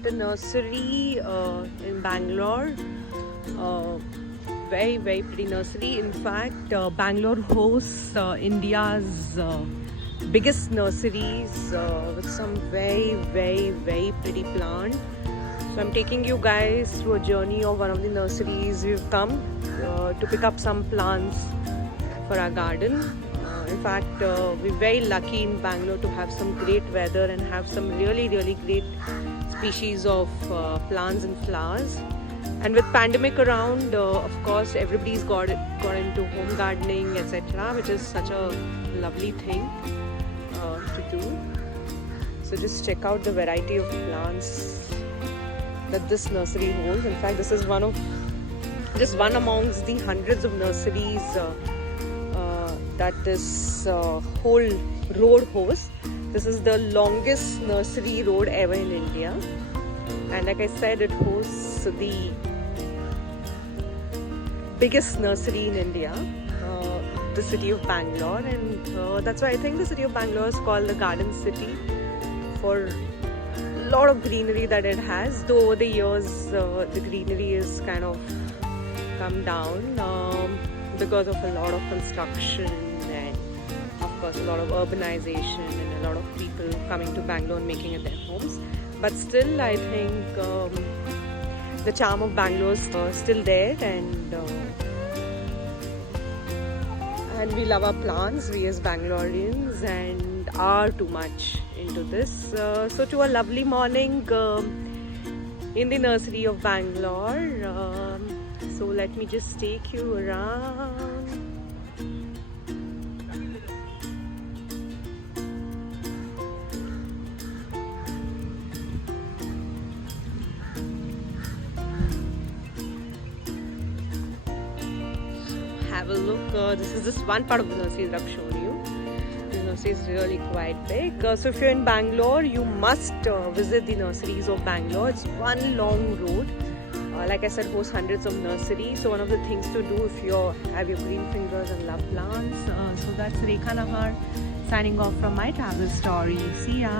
at a nursery in Bangalore. Very pretty nursery. In fact, Bangalore hosts India's biggest nurseries with some very pretty plant. So I'm taking you guys through a journey of one of the nurseries. We've come to pick up some plants for our garden. In fact, we're very lucky in Bangalore to have some great weather and have some really great species of plants and flowers. And with pandemic around, of course, everybody's got into home gardening, etc., which is such a lovely thing to do. So just check out the variety of plants that this nursery holds. In fact, this is just one amongst the hundreds of nurseries that this whole road hosts. This is the longest nursery road ever in India, and like I said, it hosts the biggest nursery in India, the city of Bangalore, and that's why I think the city of Bangalore is called the Garden City, for a lot of greenery that it has. Though over the years the greenery is kind of come down because of a lot of construction and of course a lot of urbanization and a lot of people coming to Bangalore and making it their homes. But still, I think the charm of Bangalore is still there, and we love our plants, we as Bangaloreans, and are too much into this. So to a lovely morning in the nursery of Bangalore. So let me just take you around. Have a look. This is just one part of the nursery that I've shown you. The nursery is really quite big. So if you're in Bangalore, you must visit the nurseries of Bangalore. It's one long road. Like I said, hosts hundreds of nurseries. So one of the things to do if you have your green fingers and love plants. So that's Rekha Nahar signing off from my travel story. See ya.